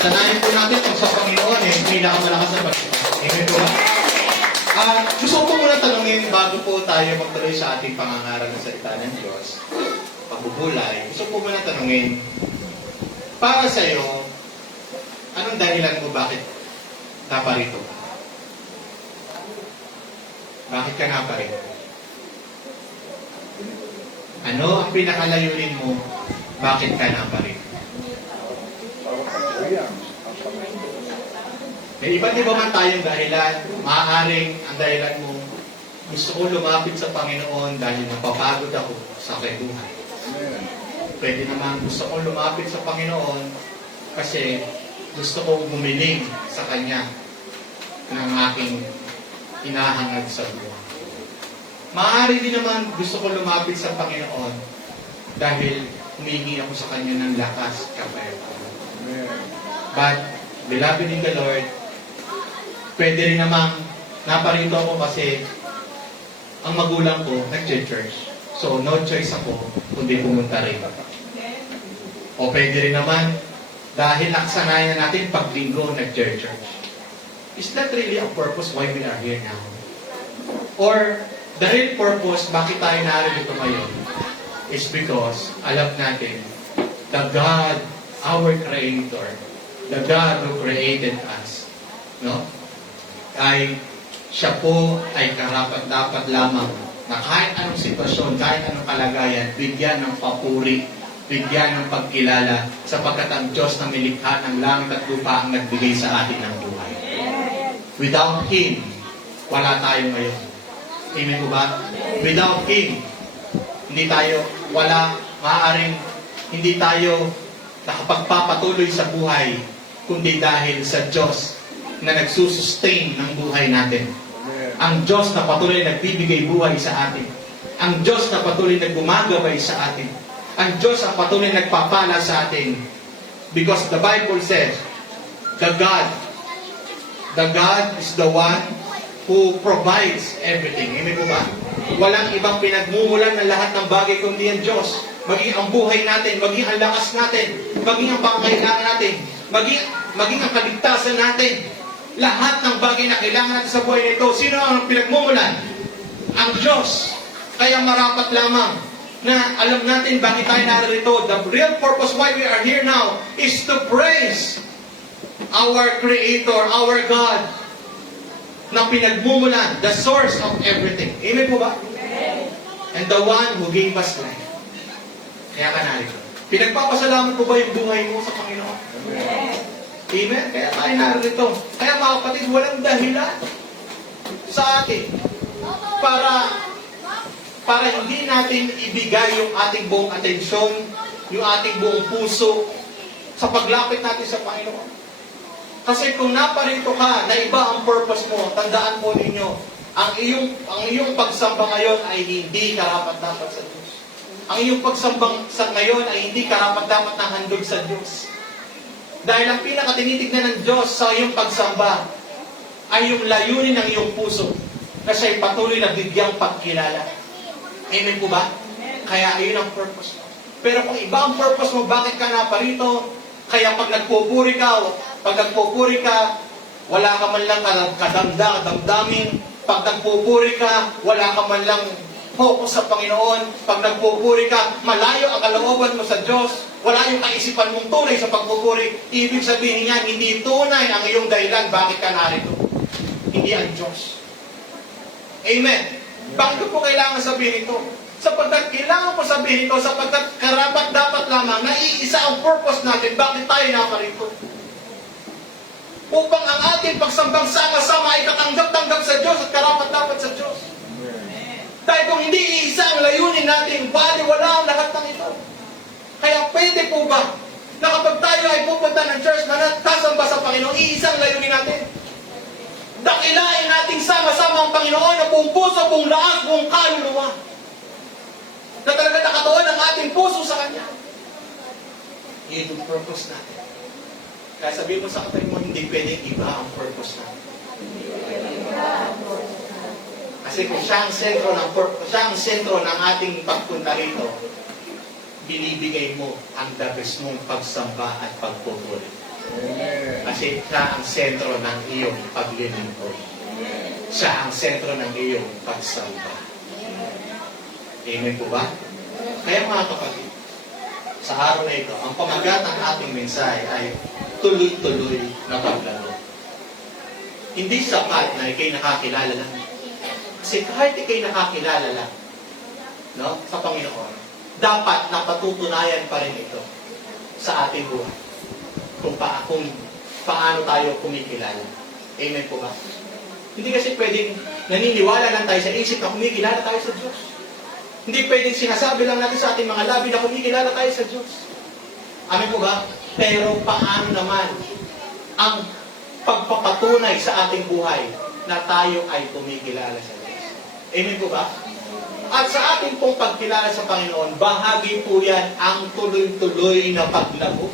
Sanayin po natin kung sa Panginoon pinakamalakas na pagkita. Amen po ba? Gusto ko muna tanungin bago po tayo magtuloy sa ating pangangaral ng salita ng Diyos, pagbubulay, gusto ko muna tanungin, para sa iyo, anong dahilan mo bakit naparito? Bakit ka naparito? Ano ang pinakalayunin mo? Bakit ka naparito? May iba't iba man tayong dahilan. Maaaring ang dahilan mo, gusto ko lumapit sa Panginoon dahil napapagod ako sa aking buhay. Pwede naman gusto ko lumapit sa Panginoon kasi gusto ko gumiling sa Kanya ng aking hinahangad sa buhay. Maaari din naman gusto ko lumapit sa Panginoon dahil humingi ako sa Kanya ng lakas, kapayapaan. But, beloved in the Lord, pwede rin namang naparito ako kasi ang magulang ko nag-church. So, no choice ako kundi pumunta rin. O pwede rin naman dahil nakasanayan natin pag-linggo nag-church. Is that really a purpose why we are here now? Or the real purpose bakit tayo narito ngayon is because alam natin the God, our Creator, the God who created us, no? Ay siya po ay karapat-dapat lamang na kahit anong sitwasyon, kahit anong kalagayan, bigyan ng papuri, bigyan ng pagkilala, sapagkat ang Diyos na nilikha ng langit at lupa ang nagbigay sa atin ng buhay. Without Him, wala tayo ngayon. Amen po ba? Without Him, hindi tayo, maaaring hindi tayo nakapagpapatuloy sa buhay, kundi dahil sa Diyos na nagsusustain ng buhay natin. Ang Diyos na patuloy nagbibigay buhay sa atin. Ang Diyos na patuloy naggumagabay sa atin. Ang Diyos ang patuloy nagpapala sa atin. Because the Bible says, the God is the one who provides everything. Amen po ba? Walang ibang pinagmumulan ng lahat ng bagay kundi ang Diyos. Maging ang buhay natin, maging ang lakas natin, maging ang pangangailangan natin, maging ang kaligtasan natin. Lahat ng bagay na kailangan natin sa buhay nito, sino ang pinagmumulan? Ang Diyos. Kaya marapat lamang na alam natin bakit tayo narito. The real purpose why we are here now is to praise our Creator, our God, na pinagmumulan, the source of everything. Amen po ba? And the one who gave us life. Kaya ka narito. Pinagpapasalamat po ba yung buhay mo sa Panginoon? Amen? Kaya tayo narito. Kaya mga kapatid, walang dahilan sa atin para hindi natin ibigay yung ating buong atensyon, yung ating buong puso sa paglapit natin sa Panginoon. Kasi kung naparito ka na iba ang purpose mo, tandaan po ninyo, ang iyong pagsamba ngayon ay hindi karapat-dapat sa Diyos. Ang iyong pagsambang sa ngayon ay hindi karapat-dapat na handog sa Diyos. Dahil ang pinakatinitignan ng Diyos sa iyong pagsamba ay yung layunin ng iyong puso na siya'y patuloy na bigyang pagkilala. Amen po ba? Kaya ayun ang purpose mo. Pero kung iba ang purpose mo, bakit ka naparito? Kaya pag nagpupuri ka, wala ka man lang kadamdamin. Pag nagpupuri ka, wala ka man lang focus sa Panginoon. Pag nagpupuri ka, malayo ang kalooban mo sa Diyos. Wala yung kaisipan mong tunay sa pagpupuri. Ibig sabihin niyan, hindi tunay ang iyong dahilan bakit ka narito. Hindi ang Diyos. Amen. Bakit po kailangan sabihin ito? Sapagkat kailangan po sabihin ito, sapagkat karapat dapat lamang na iisa ang purpose natin bakit tayo naparito. Upang ang ating pagsambang sama-sama ay katanggap-tanggap sa Diyos at karapat dapat sa Diyos. Dahil kung hindi iisa ang layunin natin, wala ang lahat ng ito. Kaya pwede po ba na kapag tayo ay pupunta ng church na nagkasamba sa Panginoon, iisang layunin natin? Dakilain natin sama-sama ang Panginoon na buong puso, buong lakas, buong kaluluwa. Na talaga nakatuon ang ating puso sa Kanya. Iyon yung purpose natin. Kaya sabihin mo sa kapatid mo, hindi pwedeng iba ang purpose natin. Kasi kung siya ang sentro ng ating pagpunta rito, binibigay mo ang the best mong pagsamba at pagpupuri. Kasi siya ang sentro ng iyong paglilingkod. Siya ang sentro ng iyong pagsamba. Amen po ba? Kaya mga kapatid, sa araw na ito, ang pamagat ng ating mensahe ay tuloy-tuloy na paglago. Hindi sapat na ikay nakakilala lang. Kasi kahit ikay nakakilala lang, no, sa Panginoon, dapat napatutunayan pa rin ito sa ating buhay. Kung paano tayo kumikilala. Amen po ba? Hindi kasi pwedeng naniniwala lang tayo sa isip na kumikilala tayo sa Diyos. Hindi pwedeng sinasabi lang natin sa ating mga labi na kumikilala tayo sa Diyos. Amen po ba? Pero paano naman ang pagpapatunay sa ating buhay na tayo ay kumikilala sa Diyos? Amen po ba? At sa ating pong pagkilala sa Panginoon, bahagi po yan ang tuloy-tuloy na paglago.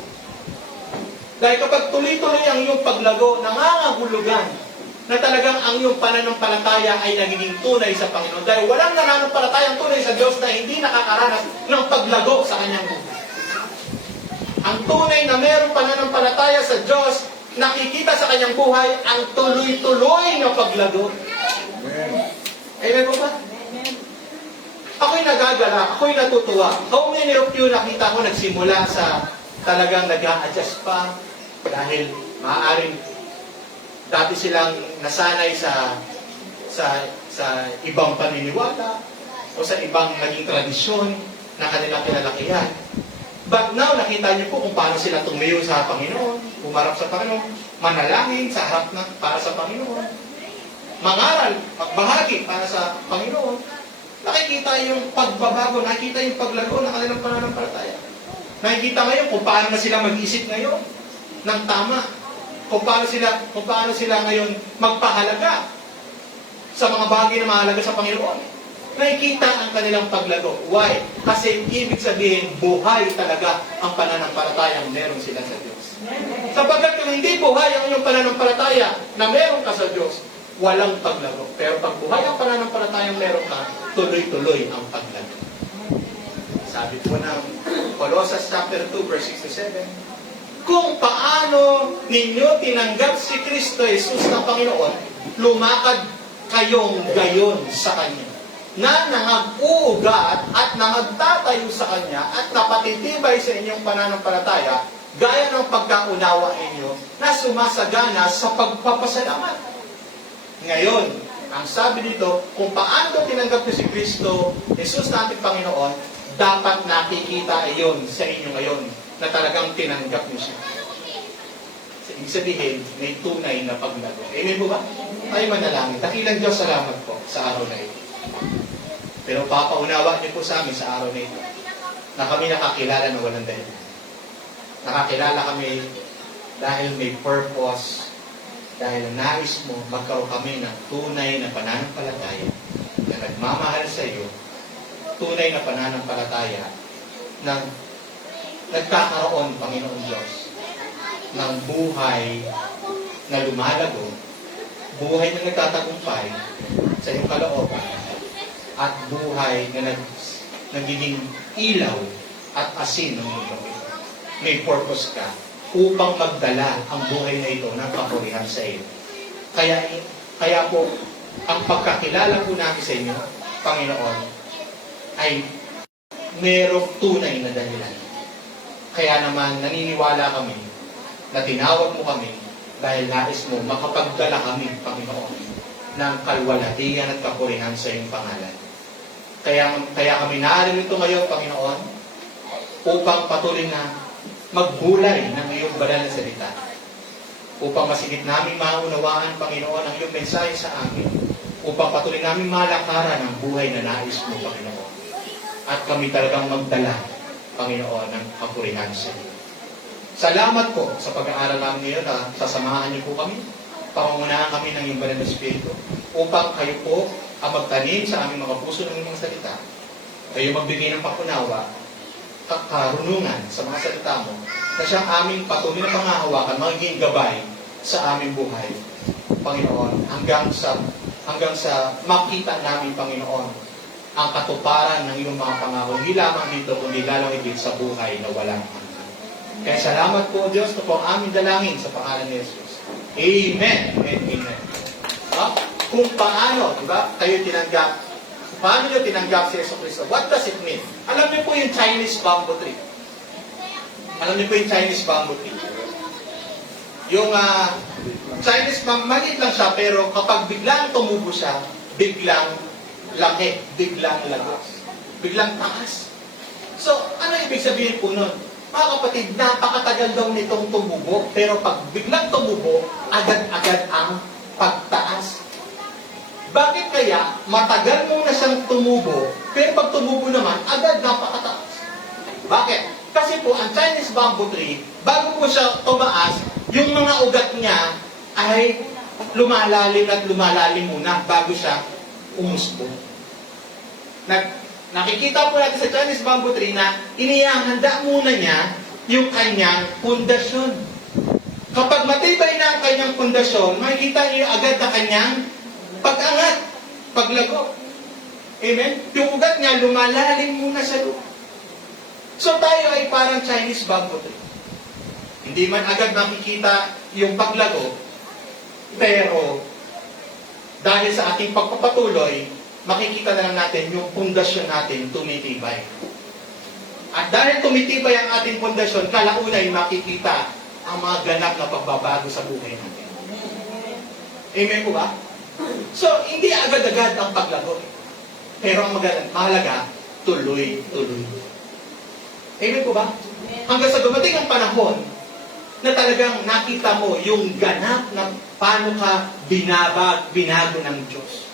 Dahil kapag tuloy-tuloy ang iyong paglago, nangangahulugan na talagang ang iyong pananampalataya ay nagiging tunay sa Panginoon. Dahil walang nananampalatayang tunay sa Diyos na hindi nakakaranas ng paglago sa kanyang buhay. Ang tunay na mayroong pananampalataya sa Diyos, nakikita sa kanyang buhay ang tuloy-tuloy na paglago. Amen po ba? Ako'y nagagala, ako'y natutuwa. How many of you nakita ko nagsimula sa talagang nag-a-adjust pa dahil maaaring dati silang nasanay sa ibang paniniwala o sa ibang naging tradisyon na kanilang kinalakihan. But now, nakita niyo po kung paano sila tumayo sa Panginoon, humarap sa Panginoon, manalangin sa harap na para sa Panginoon, mangaral, magbahagi para sa Panginoon. Nakikita yung pagbabago, nakikita yung paglago ng kanilang pananampalataya. Nakikita ngayon kung paano na sila mag-isip ngayon ng tama. Kung paano sila ngayon magpahalaga sa mga bagay na mahalaga sa Panginoon. Nakikita ang kanilang paglago. Why? Kasi ibig sabihin, buhay talaga ang pananampalatayang meron sila sa Diyos. Sapagkat kung hindi buhay ang iyong pananampalataya na meron ka sa Diyos, walang paglago. Pero pag buhay ang pananampalatayang meron ka, tuloy-tuloy ang paglago. Sabi po ng Colossus chapter 2, verse 6 to 7, kung paano ninyo tinanggap si Kristo Jesus na Panginoon, lumakad kayong gayon sa Kanya, na nangag-uugat at nangagtatayo sa Kanya at napatitibay sa inyong pananampalataya, gaya ng pagkaunawa ninyo na sumasagana sa pagpapasalamat. Ngayon, ang sabi dito, kung paano tinanggap niyo si Kristo, Jesus na ating Panginoon, dapat nakikita iyon sa inyo ngayon na talagang tinanggap niyo siya. So, ibig sabihin, may tunay na paglago. Amen po ba? Tayo manalangin. Dakilang Diyos, salamat po sa araw na ito. Pero papaunawa niyo po sa amin sa araw na ito na kami nakakilala na walang dahil. Nakakilala kami dahil may purpose, dahil nais mo magkaroon kami ng tunay na pananampalataya na nagmamahal sa iyo, tunay na pananampalataya ng nagkakaroon, Panginoon Diyos, ng buhay na lumalago, buhay na nagtatagumpay sa iyong kalooban, at buhay na nagiging ilaw at asin ng mundo. May purpose ka upang magdala ang buhay na ito ng kapurihan sa iyo. Kaya po, ang pagkakilala po namin sa inyo, Panginoon, ay merong tunay na dahilan. Kaya naman, naniniwala kami na tinawag mo kami dahil nais mo makapagdala kami, Panginoon, ng kalwalhatian at kapurihan sa iyong pangalan. Kaya kami naririto ngayon, Panginoon, upang patuloy na magbulay ng iyong banal na salita. Upang masigit namin maunawaan, Panginoon, ang iyong mensahe sa amin. Upang patuloy namin malakaran ang buhay na nais mo, Panginoon. At kami talagang magdala, Panginoon, ng kapurihan sa iyo. Salamat po sa pag-aaral namin ngayon na sasamahan niyo po kami. Pangungunahan kami ng iyong banal na Espiritu upang kayo po ang magtanim sa aming mga puso ng inyong salita. Kayo magbigay ng pakunawa, karunungan sa mga salita mo na siyang aming patuloy na pangahawakan, magiging gabay sa aming buhay, Panginoon, hanggang sa makita namin, Panginoon, ang katuparan ng iyong mga pangako, hindi lamang dito, kundi lalong higit sa buhay na walang hanggan. Kaya salamat po, Diyos, na po ang aming dalangin sa pangalan ni Jesus. Amen. Amen. Amen. Kung paano, di ba, kayo tinanggap, paano nyo tinanggap si Jesus Cristo? What does it mean? Alam niyo po yung Chinese bamboo tree. Alam niyo po yung Chinese bamboo tree. Yung Chinese bamboo, maliit lang siya, pero kapag biglang tumubo siya, biglang laki, biglang lagos, biglang taas. So, ano ibig sabihin po nun? Mga kapatid, napakatagal daw nitong tumubo, pero pag biglang tumubo, agad-agad ang pagtaas. Bakit kaya matagal muna siyang tumubo, pero pag tumubo naman, agad napakataas? Bakit? Kasi po, ang Chinese bamboo tree, bago po siya tumaas, yung mga ugat niya ay lumalalim at lumalalim muna bago siya umusbong. Nakikita po natin sa Chinese bamboo tree na inihahanda muna niya yung kanyang pundasyon. Kapag matibay na ang kanyang pundasyon, makikita niyo agad na kanyang pag-angat, paglago. Amen? Yung ugat niya, lumalalim muna sa lupa. So tayo ay parang Chinese bamboo tree. Hindi man agad makikita yung paglago, pero dahil sa ating pagpapatuloy, makikita na lang natin yung pundasyon natin tumitibay. At dahil tumitibay ang ating pundasyon, kalaunay makikita ang mga ganap na pagbabago sa buhay natin. Amen po ba? So, hindi agad-agad ang paglago. Pero ang mahalaga, tuloy-tuloy. Amen po ba? Hanggang sa dumating ang panahon na talagang nakita mo yung ganap na paano ka binago ng Diyos.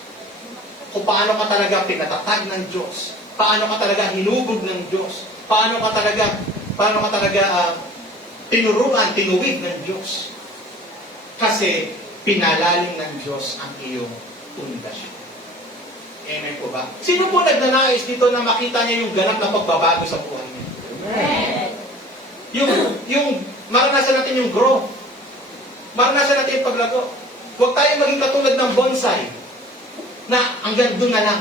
Kung paano ka talaga pinatatag ng Diyos. Paano ka talaga hinubog ng Diyos. Paano ka talaga tinuruan, tinuwid ng Diyos. Kasi pinalalim ng Diyos ang iyong pundasyon. Amen po ba? Sino po nagnanais dito na makita niya yung ganap na pagbabago sa buhay niya? Amen. Yung maranasan natin yung growth. Maranasan natin yung paglago. Huwag tayo maging katulad ng bonsai na hanggang doon na lang.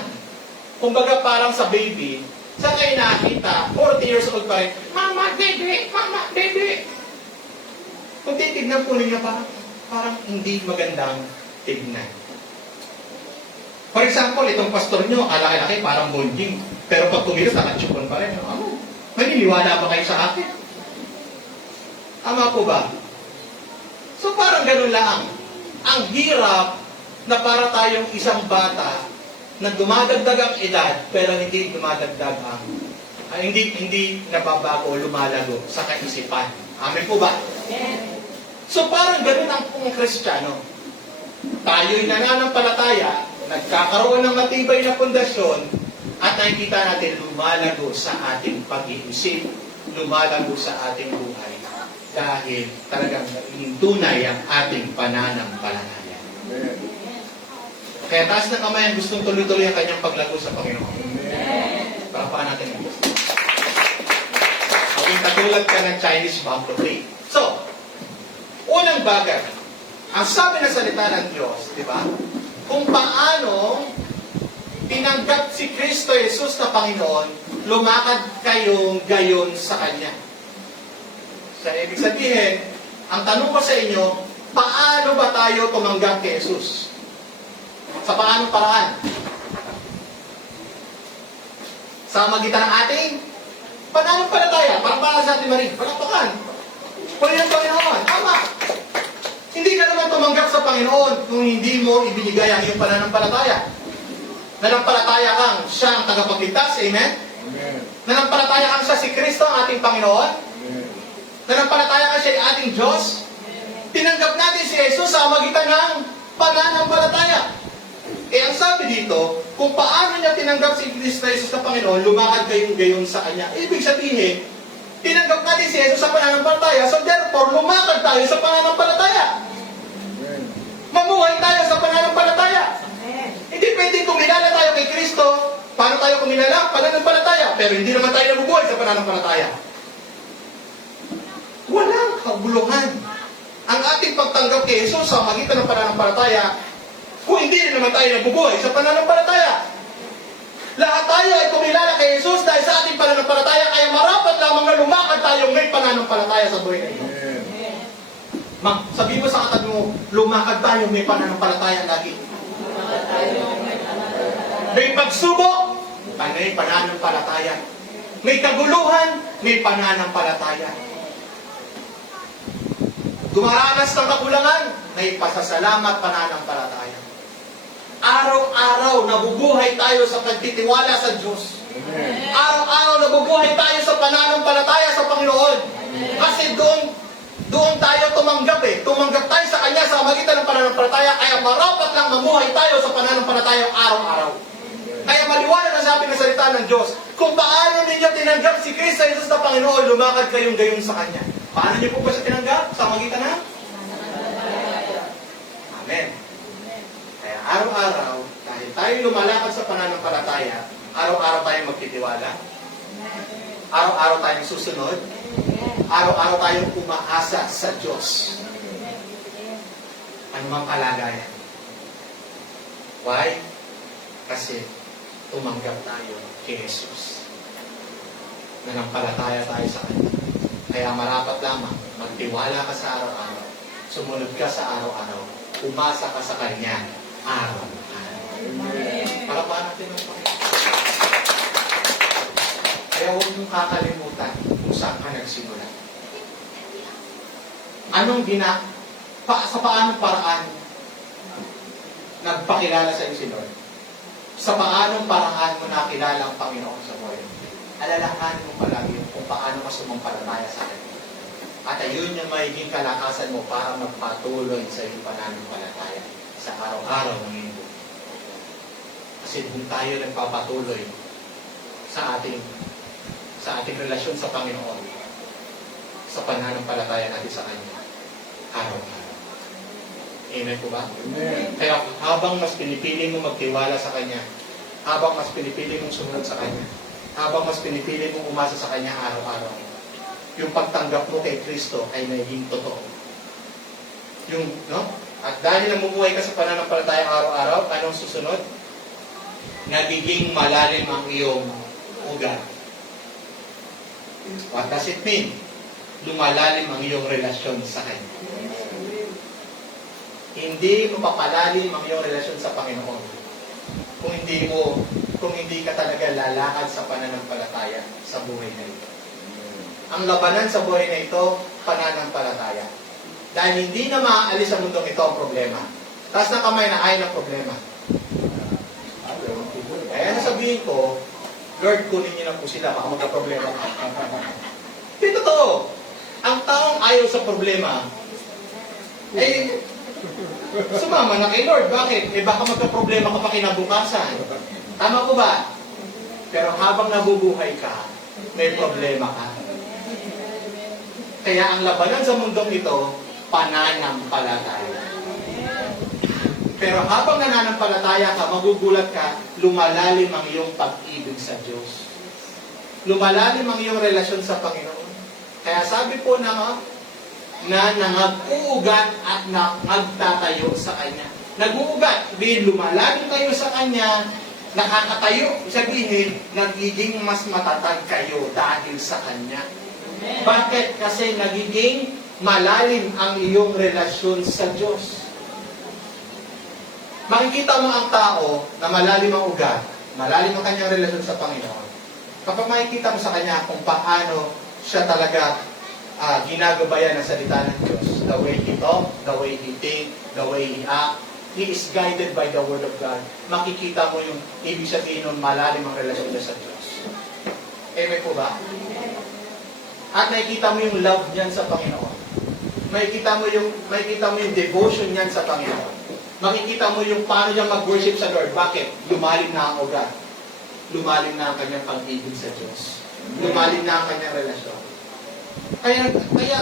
Kumbaga parang sa baby, saan kayo nakakita, 40 years old pa rin, Mama, baby! Mama, baby! Kung titignan po ninyo, parang hindi magandang tignan. For example, itong pastor nyo, kalaki-laki, parang bonding. Pero pag kumilos, nakatsupon pa rin. Maniniwala ba kayo sa akin? Tama po ba? So parang ganun lang. Ang hirap na para tayong isang bata na dumadagdag ang edad, pero hindi dumadagdag ang hindi nababago o lumalago sa kaisipan. Amen po ba? So parang ganun ang pong Kristiyano. Tayo'y nananampalataya, nagkakaroon ng matibay na pundasyon, at nakikita natin lumalago sa ating pag-iisip, lumalago sa ating buhay. Dahil talagang naging tunay ang ating pananampalataya. Kaya taas na kamay ang gustong tuloy-tuloy ang kanyang paglago sa Panginoon. Parapakan natin ang gusto. Maging katulad ka ng Chinese bamboo tree. So, unang bagay, ang sabi na salita ng Diyos, di ba? Kung paano tinanggap si Kristo Jesus na Panginoon, lumakad kayong gayon sa Kanya. So, ibig sabihin, ang tanong ko sa inyo, paano ba tayo tumanggap kay Jesus? Sa paanong paraan? Sa magitan ng ating pananampalataya. Parang para sa ating Marie. Palakpakan. Purihan Panginoon. Tama. Hindi ka naman tumanggap sa Panginoon kung hindi mo ibinigay ang iyong pananampalataya. Nanampalataya kang siya ang tagapagligtas. Amen? Amen. Nanampalataya kang siya si Kristo ang ating Panginoon. Amen. Nanampalataya kang siya ang ating Diyos. Tinanggap natin si Jesus sa magitan ng pananampalataya. Eh, ang sabi dito, kung paano niya tinanggap si Kristo Jesus na Panginoon, lumakad kayong gayon sa Kanya. Ibig sabihin, tinanggap natin si Jesus sa pananampalataya, so therefore, lumakad tayo sa pananampalataya. Amen. Mamuhay tayo sa pananampalataya. Amen. Hindi pwedeng kumilala tayo kay Kristo. Paano tayo kumilala? Pananampalataya. Pero hindi naman tayo nabubuhay sa pananampalataya. Walang kabuluhan. Ang ating pagtanggap kay Jesus sa magitan ng pananampalataya, kung hindi rin naman tayo nabubuhay sa pananampalataya. Lahat tayo ay kumilala kay Jesus dahil sa ating pananampalataya, kaya marapat lamang na lumakad tayong may pananampalataya. pananampalataya sa buhay na ito. Sabi mo sa katabi mo, lumakad tayo, may pananampalataya lagi. May pagsubok, may pananampalataya. May kaguluhan, may pananampalataya. Dumaranas ng kakulangan, may pasasalamat, pananampalataya. Araw-araw, nabubuhay tayo sa pagtitiwala sa Diyos. Araw-araw, nabubuhay tayo sa pananampalataya sa Panginoon. Kasi doon tayo tumanggap Tumanggap tayo sa Kanya sa magitan ng pananampalataya, kaya marapat lang mamuhay tayo sa pananampalataya araw-araw. Kaya maliwanag ang sabi ng salita ng Diyos, kung paano ninyo tinanggap si Kristo Jesus na Panginoon, lumakad kayong gayon sa Kanya. Paano niyo po ba siya tinanggap? Sa magitan ng? Amen. Kaya araw-araw, dahil tayo lumalakad sa pananampalataya, araw-araw tayong magtitiwala, araw-araw tayong susunod, araw-araw tayong umaasa sa Diyos. Ano mang kalagayan. Why? Kasi tumanggap tayo kay Jesus. Nanampalataya tayo sa Kanya. Kaya marapat lamang, magtiwala ka sa araw-araw, sumunod ka sa araw-araw, umasa ka sa Kanya araw-araw. Palapahan natin ang Panginoon. Kaya huwag mong kakalimutan kung saan ka nagsimula. Sa paanong paraan nagpakilala sa iyo si Lord? Sa paanong paraan mo nakilala ang Panginoon sa buhay mo? Alalahanin mo palagi kung paano ka sumampalataya sa Kanya. At ayun yung magiging kalakasan mo para magpatuloy sa iyong pananampalataya sa araw-araw ng iyong buhay. Kasi kung tayo nagpapatuloy sa ating relasyon sa Panginoon, sa pananampalataya natin sa Kanya, araw-araw. Amen po ba? Amen. Kaya habang mas pinipili mo magtiwala sa Kanya, habang mas pinipili mong sumunod sa Kanya, habang mas pinipili mong umasa sa Kanya araw-araw, yung pagtanggap mo kay Kristo ay naging totoo. At dahil namumuhay ka sa pananampalataya araw-araw, anong susunod? Nagiging malalim ang iyong ugat. What does it mean? Lumalalim ang iyong relasyon sa Kanya. Hindi mapapalalim ang iyong relasyon sa Panginoon kung hindi ka talaga lalakad sa pananampalataya sa buhay na ito. Ang labanan sa buhay na ito, pananampalataya. Dahil hindi na maaalis sa mundong ito ang problema. Taas na kamay na ay ng problema. Kaya nasabihin ko, Lord, kunin niyo na po sila, baka magka-problema. Hindi totoo. Ang taong ayaw sa problema, sumama na kay Lord. Bakit? Baka magka-problema ka pa kinabukasan. Tama ko ba? Pero habang nabubuhay ka, may problema ka. Kaya ang labanan sa mundong ito, pananampalataya. Pero habang nananampalataya ka, magugulat ka, lumalalim ang iyong pag-ibig sa Diyos. Lumalalim ang iyong relasyon sa Panginoon. Kaya sabi po na nangag-uugat at nagtatayo sa Kanya. Nag-uugat, lumalalim kayo sa Kanya, nakakatayo, sabihin, nagiging mas matatag kayo dahil sa Kanya. Bakit? Kasi nagiging malalim ang iyong relasyon sa Diyos. Makikita mo ang tao na malalim ang ugat, malalim ang kanyang relasyon sa Panginoon. Kapag makikita mo sa Kanya kung paano siya talaga ginagabayan ang salita ng Diyos. The way He talk, the way He think, the way He act. He is guided by the Word of God. Makikita mo yung ibig sabihin ng malalim ang relasyon niya sa Diyos. Amen po ba? At nakikita mo yung love niyan sa Panginoon. Makikita mo yung devotion niyan sa Panginoon. Makikita mo yung paano niya mag-worship sa Lord. Bakit? Lumalim na ang ugat. Lumalim na ang kanyang pag-ibig sa Diyos. Lumalim na ang kanyang relasyon. Kaya,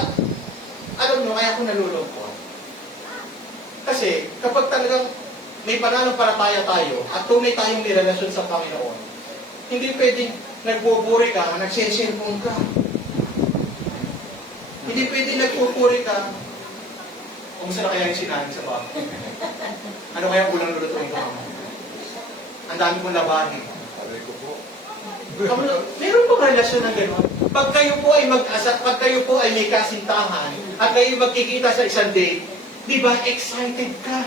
alam nyo, kaya ako nalulungkot. Kasi, kapag talagang may pananampalataya tayo at tunay tayong nirelasyon sa Panginoon, hindi pwedeng nagbuburi ka, nagsisilpong ka. Hindi pwedeng nagpupuri ka. Kumusta na kaya yung sinabi sa bahay? Ano kaya ulang lulutuin ko? Ang dami kong labahin. Meron bang relasyon ng gano'n? Pag kayo po ay pag kayo po ay may kasintahan at kayo magkikita sa isang date, di ba, excited ka.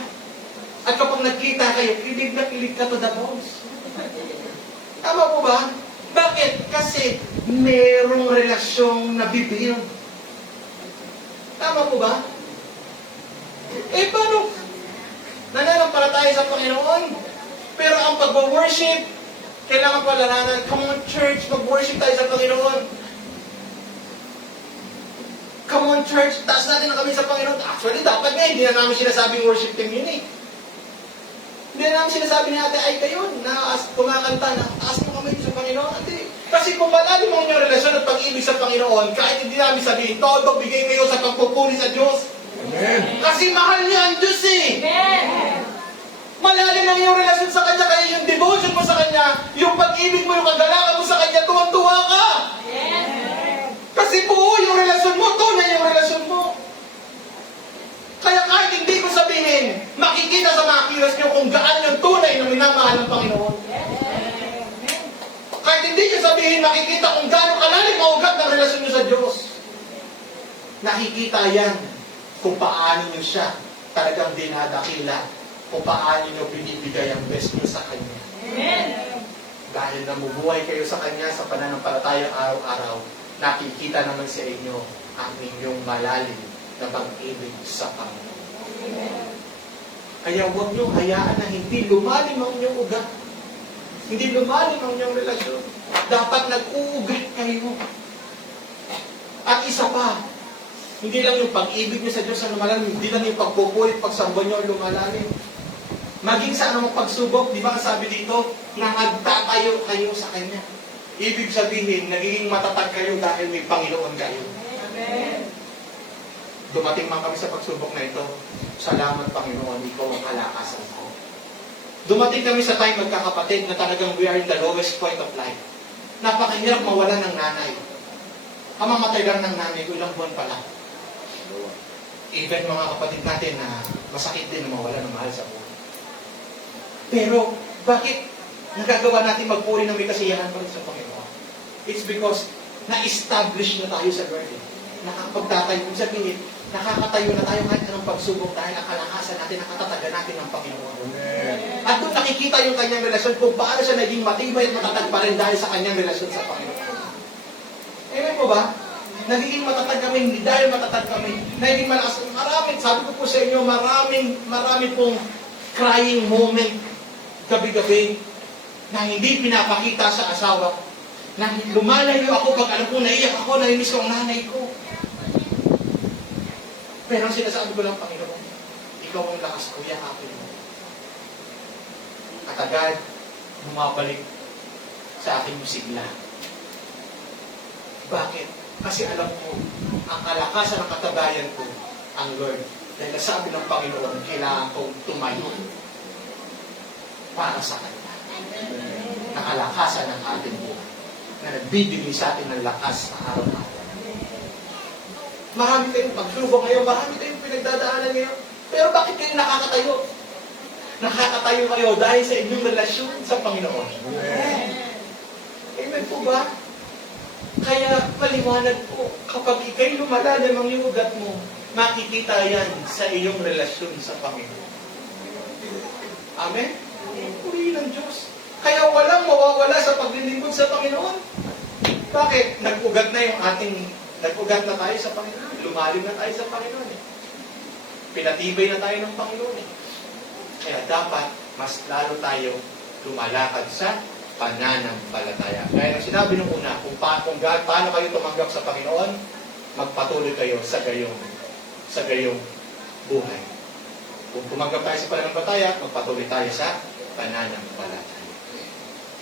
At kapag nagkita kayo, kilig na kilig ka to the bones. Tama po ba? Bakit? Kasi merong relasyong nabibuild. Tama po ba? Eh, paano? Nananampalataya sa Panginoon. Pero ang pag-worship, kailangan palalanan. Come on, church, mag-worship tayo sa Panginoon. Come on, church, taas natin na kami sa Panginoon. Actually, dapat nga, hindi na namin sinasabing worship team yun eh. Hindi na namin sinasabi ni Ate Ay kayo na kumakanta na taas mo kami sa Panginoon. Hindi. Kasi kung malalim mo yung relasyon at pag-ibig sa Panginoon, kahit hindi namin sabihin, todo bigay ngayon sa pagpupuri sa Diyos. Amen. Kasi mahal niya ang Diyos eh. Amen. Malalim ang iyong relasyon sa Kanya, kaya yung devotion mo sa Kanya, yung pag-ibig mo, yung kagalakan mo sa Kanya, tuwang-tuwa ka. Amen. Kasi buo yung relasyon mo, tunay yung relasyon mo. Kaya kahit hindi ko sabihin, makikita sa mga kilos niyo kung gaano yung tunay na minamahal ng Panginoon. Kahit hindi niyo sabihin, makikita kung gaano kalalim ang ugat ng relasyon niyo sa Diyos. Nakikita yan kung paano niyo siya talagang dinadakila, kung paano niyo binibigay ang best niyo sa Kanya. Amen. Dahil namubuhay kayo sa Kanya sa pananampalataya araw-araw, nakikita naman sa inyo ang inyong malalim na pag-ibig sa Panginoon. Kaya huwag niyong hayaan na hindi lumalim ang inyong ugat. Hindi lumalim ang inyong relasyon. Dapat nag-uugat kayo. At isa pa, hindi lang yung pag-ibig niyo sa Diyos ang lumalalim, hindi lang yung pagpupulit, pagsamba niyo ang lumalalim. Maging sa anumang pagsubok, di ba sabi dito, na nagtatayo kayo sa Kanya. Ibig sabihin, nagiging matatag kayo dahil may Panginoon kayo. Amen. Dumating man kami sa pagsubok na ito, salamat Panginoon, ikaw ang kalakasan ko. Dumating kami sa time magkakapatid na talagang we are in the lowest point of life. Napakahirap mawalan ng nanay. Kamamatay lang ng nanay ko, ilang buwan pa lang. Even mga kapatid natin na masakit din na mawalan ng mahal sa buhay. Pero, bakit nagagawa natin magpuri ng may kasiyahan pa rin sa Panginoon? It's because na-establish na tayo sa Lord. Nakapagtatayo, sabihin, nakakatayo na tayo kahit anong pagsubok dahil ang kalakasan natin, nakatataga natin ng Panginoon. Amen. At doon nakikita yung kanyang relasyon kung paano siya naging matibay at matatag pa rin dahil sa kanyang relasyon sa Panginoon. Amen po ba? Nagiging matatag kami, hindi dahil matatag kami. Nagiging malakas. Maraming, sabi ko po sa inyo, marami pong crying moment gabi-gabi na hindi pinapakita sa asawa. Na lumalayo ako pag alam ko, naiyak ako, nainis ko ang nanay ko. Pero ang sinasabi ko lang, Panginoon, ikaw ang lakas ko, yakapin mo. At agad, bumabalik sa aking musigla. Bakit? Kasi alam ko, ang kalakasan ng katabayan ko, ang Lord. Dahil nasabi ng Panginoon, kailangan kong tumayo para sa Kanya. Na kalakasan ng ating buhay. Na nagbibigay sa atin ng lakas sa araw-araw. Marami kayong pagsubok ngayon, marami kayong pinagdadaanan ngayon. Pero bakit kayo nakakatayo? Nakakatayo kayo dahil sa inyong relasyon sa Panginoon. Amen. Amen po ba? Kaya paliwanag po, kapag ikay lumalalim ang ugat mo, makikita yan sa iyong relasyon sa Panginoon. Amen? Purihin ng Diyos. Kaya walang mawawala sa paglilingkod sa Panginoon. Bakit? Nag-ugat na tayo sa Panginoon. Lumalim na tayo sa Panginoon. Pinatibay na tayo ng Panginoon. Kaya dapat, mas lalo tayo lumalakad sa pananampalataya. Kaya nang sinabi nung una, kung paano kayo tumanggap sa Panginoon, magpatuloy kayo sa gayong buhay. Kung tumanggap tayo sa pananampalataya, magpatuloy tayo sa pananampalataya.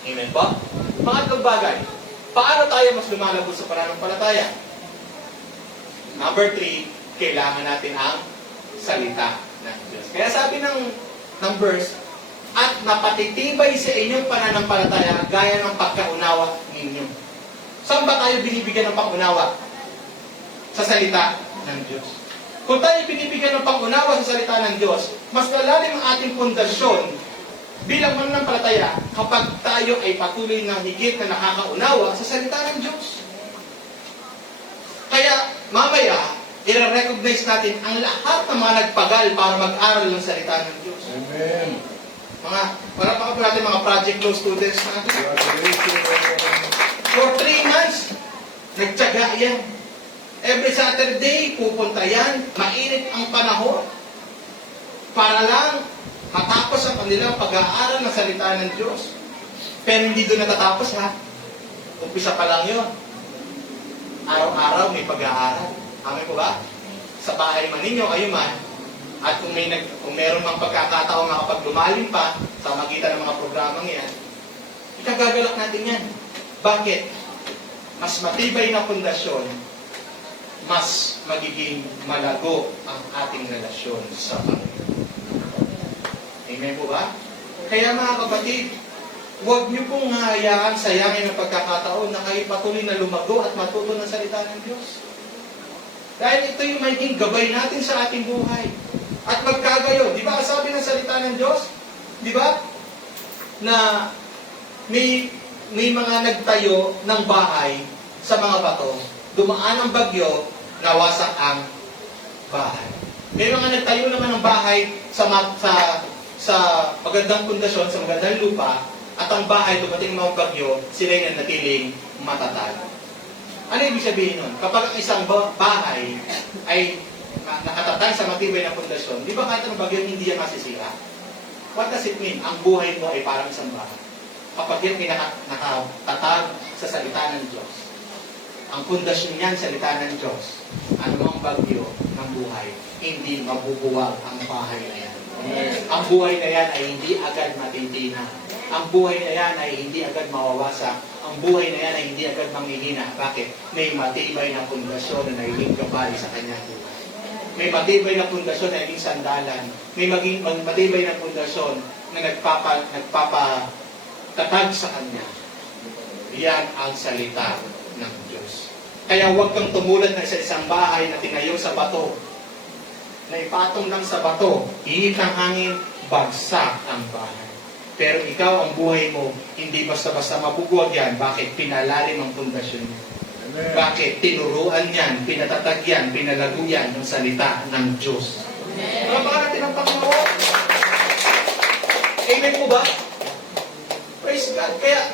Amen po? Pangatlong bagay, paano tayo mas lumalabot sa pananampalataya? Number 3, kailangan natin ang salita ng Diyos. Kaya sabi ng verse, at napatitibay sa inyong pananampalataya gaya ng pagkaunawa ninyo. Saan ba tayo binibigyan ng pangunawa? Sa salita ng Diyos. Kung tayo binibigyan ng pangunawa sa salita ng Diyos, mas lalalim ang ating pundasyon bilang mananampalataya kapag tayo ay patuloy na higit na nakakaunawa sa salita ng Diyos. mamaya, i-recognize natin ang lahat ng mga nagpagal para mag-aral ng salita ng Diyos. Amen. Para pa natin mga project law students natin. For 3 months, nagtyaga yan. Every Saturday, pupunta yan. Mainit ang panahon. Para lang matapos ang kanilang pag-aaral ng salita ng Diyos. Pero hindi doon natatapos ha. Umpisa pa lang yun. Araw-araw may pag-aaral. Amin po ba? Sa bahay man ninyo, kayo man. At kung meron mang pagkakataon makapag lumalim pa sa magitan ng mga programang yan, ikagagalak natin yan. Bakit? Mas matibay na pundasyon, mas magiging malago ang ating relasyon sa Panginoon. Amen po ba? Kaya mga kapatid, huwag niyo pong hayaan sayangin ang pagkakataon na kayo patuloy na lumago at matuto ng salita ng Diyos. Dahil ito yung magiging gabay natin sa ating buhay. At magkagayon. Di ba sabi ng salita ng Diyos? Di ba? Na may mga nagtayo ng bahay sa mga bato. Dumaan ang bagyo, nawasak ang bahay. May mga nagtayo naman ng bahay sa magandang pundasyon, sa magandang lupa, at ang bahay, dumating mga bagyo, sila yung natiling matatag. Ano ibig sabihin nun? Kapag ang isang bahay ay nakatatag sa matibay na pundasyon, di ba kahit ang bagyo hindi yan masisira? What does it mean? Ang buhay mo ay parang isang bahay. Kapag yan ay nakatatag sa salita ng Diyos, ang pundasyon niyan, salita ng Diyos, anumang bagyo ng buhay, hindi mabubuwag ang bahay na yan. Ang buhay na yan ay hindi agad matitina. Ang buhay na yan ay hindi agad mawawasak. Ang buhay na yan ay hindi agad manghihina. Bakit? May matibay na pundasyon na naging gabay sa kanyang buhay. May matibay na pundasyon na naging sandalan. May matibay na pundasyon na nagpapatatag sa kanya. Yan ang salita ng Diyos. Kaya huwag kang tumulad na sa isang bahay na tinayo sa bato. Na ipatong lang sa bato, init ng hangin, bagsak ang bahay. Pero ikaw, ang buhay mo, hindi basta-basta mabubuwag yan. Bakit? Pinalalim ang pundasyon niya. Bakit? Tinuruan yan, pinatatag yan, pinalago yan ng salita ng Diyos. Baka natin ang Panginoon. Amen po ba? Praise God. Kaya,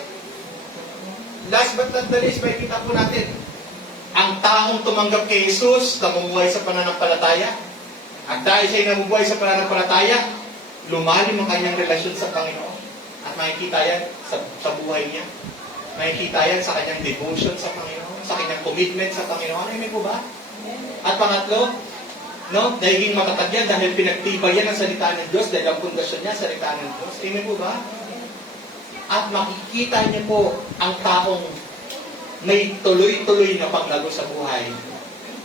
last but not the least, makikita po natin, ang taong tumanggap kay Jesus, namumuhay sa pananampalataya. At dahil siya'y namumuhay sa pananampalataya, lumalim ang kanyang relasyon sa Panginoon. At makikita yan sa buhay niya. Makikita yan sa kanyang devotion sa Panginoon, sa kanyang commitment sa Panginoon. Amen po ba? At pangatlo, dahil matatag yan dahil pinagtibay yan ang salita ng Diyos, dahil ang pundasyon niya, salita ng Diyos. Amen po ba? At makikita niyo po ang taong may tuloy-tuloy na paglago sa buhay.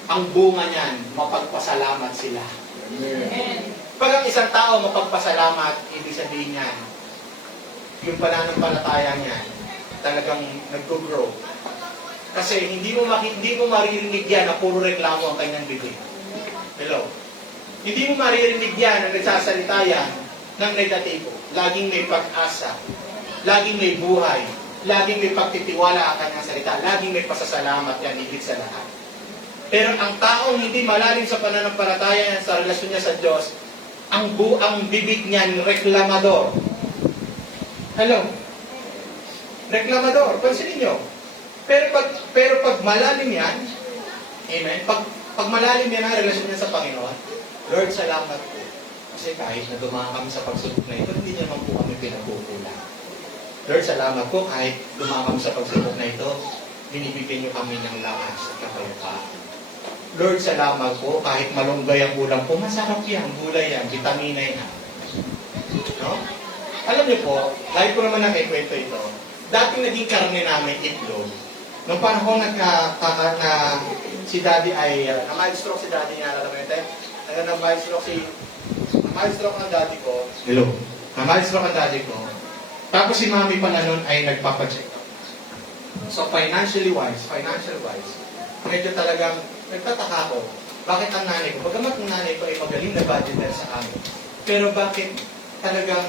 Ang bunga niyan, mapagpasalamat sila. Amen. Pag ang isang tao mapagpasalamat, ibig sabihin niyan, yung pananampalataya niya, talagang nag-grow. Kasi hindi mo maririnig yan na puro reklamo ang kanyang bibig. Hello? Hindi mo maririnig yan na nagsasalita yan ng negatibo. Laging may pag-asa. Laging may buhay. Laging may pagtitiwala ang kanyang salita. Laging may pasasalamat yan, higit sa lahat. Pero ang taong hindi malalim sa pananampalataya sa relasyon niya sa Diyos, ang bibig niyan, reklamador. Hello? Reklamador. Pansinin niyo. Pero pag malalim yan, amen, pag malalim yan ang relasyon niya sa Panginoon, Lord, salamat po. Kasi kahit na dumaan kami sa pagsubok na ito, hindi niya naman po kami pinagkukulang. Lord, salamat po kahit dumaan kami sa pagsubok na ito, binibigyan niyo kami ng lakas at kapayapaan. Lord, salamat po kahit malunggay ang ulam po, masarap yan, gulay yan, vitamina yan. No? Alam niyo po, kahit ko naman nakikwento ito, dating naging karne namin itlog, nung panahon si Daddy ay, na-mild stroke si Daddy niya, alam mo yun tayo? Na-mild stroke ang Daddy ko. Hello? Na-mild stroke ang Daddy ko. Tapos si Mami pala nun ay nagpapacheck up. So financial wise, medyo talagang nagtataka ko. Bakit ang nanay ko? Bagamat ang nanay ko ay magaling na budgeter sa amin. Pero bakit talagang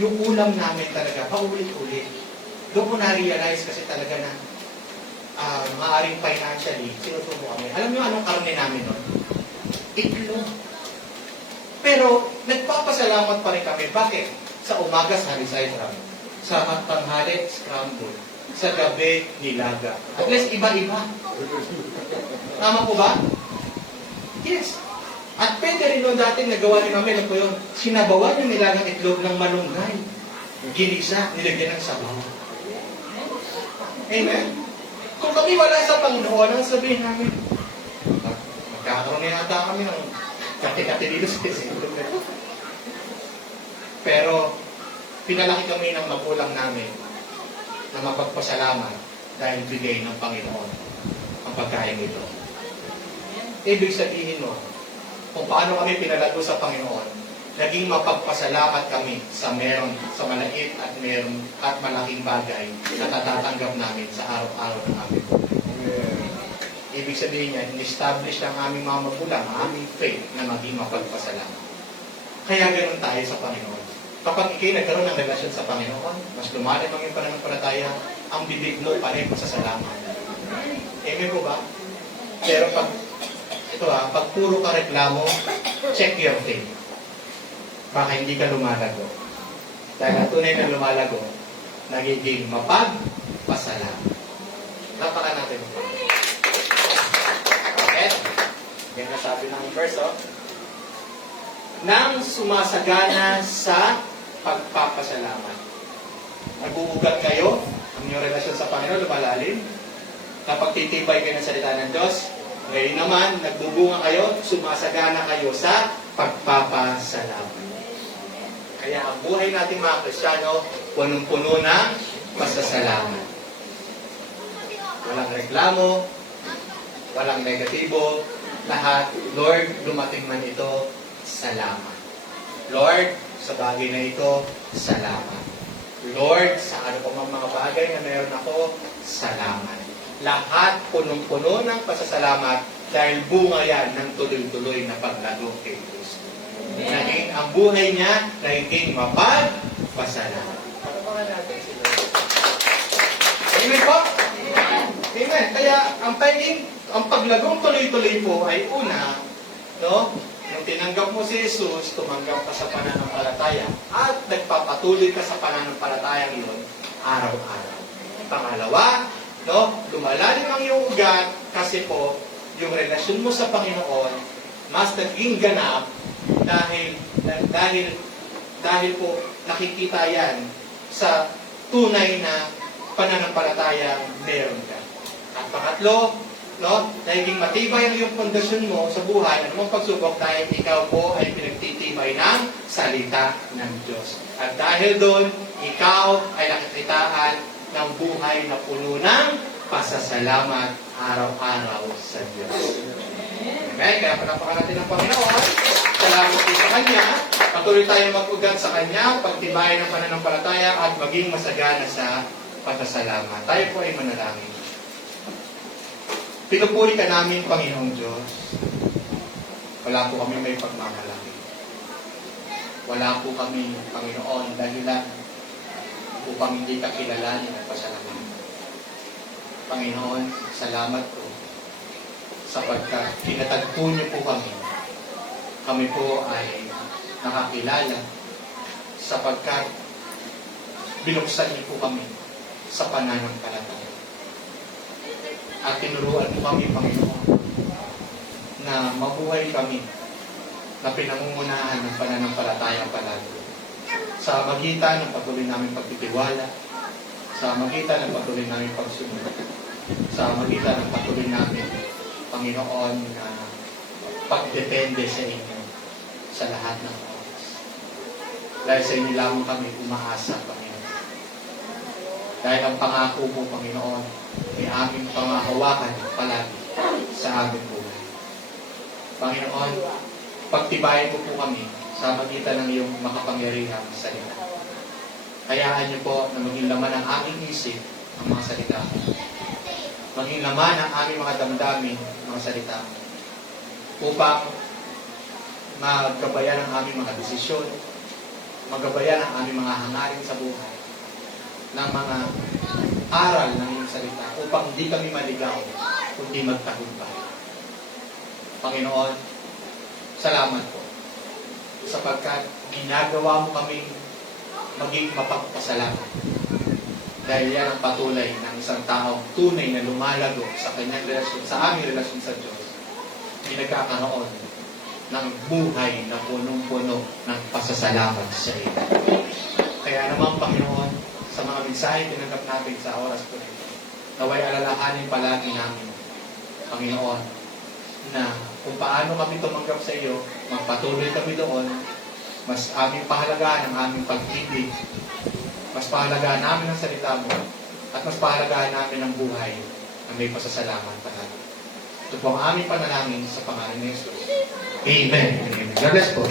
yung ulam namin talaga paulit-ulit. Doon ko na-realize kasi talaga na maaring financially, sinusubo kami. Alam niyo anong karne namin nun? Itlog. Pero, nagpapasalamat pa rin kami. Bakit? Sa umaga, sari-sari ram. Sa tanghali, scramble. Sa gabi, nilaga. At least, iba-iba. Tama po ba? Yes. At pwede rin nun dati nagawa ni Mami, ano po yun? Sinabawan yung nilagang itlog ng malunggay. Ginisa, nilagyan ng sabaw. Amen? Kung kami wala sa Panginoon, ang sabihin namin, magkakaroon na yata kami ng kati-kati dito sa isilog. Pero, pinalaki kami ng magulang namin na mapagpasalamat dahil bigay ng Panginoon ang pagkain ito. Ibig sabihin mo, kung paano kami pinalago sa Panginoon, naging mapagpasalamat kami sa meron, sa maliit at meron at malaking bagay na natatanggap namin sa araw-araw ng aming buhay. Ibig sabihin niya, in-establish ng aming mga magulang, ang aming faith na maging mapagpasalamat. Kaya ganoon tayo sa Panginoon. Kapag ikay nagkaroon ng relasyon sa Panginoon, mas lumalim ang iyong pananampalataya, ang bibig mo pa rin pasasalamat. Amen po ba? Pero pag puro ka reklamo, check your faith. Baka hindi ka lumalago. Dahil ang tunay na lumalago, nagiging mapagpasalamat. Napaka natin mo. Okay? Yan na sabi ng verse, nang sumasagana sa pagpapasalamat. Nag-uugat kayo, ang inyong relasyon sa Panginoon, lumalalim. Napagtitibay kayo ng salita ng Diyos. Ngayon naman, nagbubunga kayo, sumasagana kayo sa pagpapasalamat. Kaya ang buhay natin mga Kristiyano, punong-puno ng pasasalamat. Walang reklamo, walang negatibo, lahat, Lord, dumating man ito, salamat. Lord, sa bagay na ito, salamat. Lord, sa ano pa mang mga bagay na meron ako, salamat. Lahat punong-puno ng pasasalamat dahil bunga yan ng tuloy-tuloy na paglago kay Kristo. Naging ang buhay niya, naging mapagpasalamat. Patapakan natin si Lord. Amen po? Amen. Kaya ang paglagong tuloy-tuloy po ay una, no? Nung tinanggap mo si Jesus, tumanggap ka sa pananampalataya at nagpapatuloy ka sa pananampalatayang iyon araw-araw. Pangalawa, no, lumalalim ang iyong ugat kasi po yung relasyon mo sa Panginoon mas naging ganap dahil po nakikita yan sa tunay na pananampalatayang meron ka. At pangatlo, no, naging matibay ang iyong pundasyon mo sa buhay at mong pagsubok dahil ikaw po ay pinagtitibay ng salita ng Diyos. At dahil doon, ikaw ay nakikitaan ng buhay na puno ng pasasalamat araw-araw sa Diyos. Okay? Kaya panapakan natin ang Panginoon. Salamat po sa Kanya. Patuloy tayong mag-ugat sa Kanya, pagtibayan ng pananampalataya at maging masagana sa pasasalamat. Tayo po ay manalangin. Pinupuri ka namin, Panginoong Diyos. Wala po kami may pagmamalaki. Wala po kami, Panginoon, dahilan upang hindi ka kilalanin at pasalamat. Panginoon, salamat po sapagkat tinatagpo niyo po kami. Kami po ay nakakilala sapagkat binuksan niyo po kami sa pananampalataya. At tinuruan mo kami, Panginoon, na mabuhay kami na pinangungunahan ng pananampalataya palagi. Sa magitan ng patuloy namin pagtitiwala, sa magitan ng patuloy namin pagsunod, sa magitan ng patuloy namin, Panginoon, na pagdepende sa inyo sa lahat ng oras. Dahil sa inyo lamang kami umaasa, Panginoon. Dahil ang pangako mo, Panginoon, ay aming pangahawakan palagi sa aming buhay. Panginoon, pagtibayin mo po kami sa magitan ng iyong makapangyarihang salita. Hayaan niyo po na maging laman ng aming isip ang mga salita mo. Maging laman ng aming mga damdamin ang mga salita mo. Upang magabayan ang aming mga desisyon, magabayan ang aming mga hangarin sa buhay. ng mga aral ng iyong salita upang hindi kami maligaw, kundi magtagumpay. Panginoon, salamat po sapagkat ginagawa mo kaming maging mapagpasalamat. Dahil yan ang patuloy ng isang taong tunay na lumalago sa kanyang relasyon, sa aming relasyon sa Diyos. Pinagkakaroon ng buhay na punong-puno ng pasasalamat sa iyo. Kaya naman, Panginoon, sa mga mensahe tinanggap natin sa oras po ito, naway alalahanin palagi namin, Panginoon, na kung paano kami tumanggap sa iyo, magpatuloy kami doon, mas aming pahalagaan ang aming pag-ibig, mas pahalagaan namin ang salita mo, at mas pahalagaan namin ang buhay na may pasasalamat palagi. Ito po ang aming panalangin sa pangalan ni Jesus. Amen. God bless po.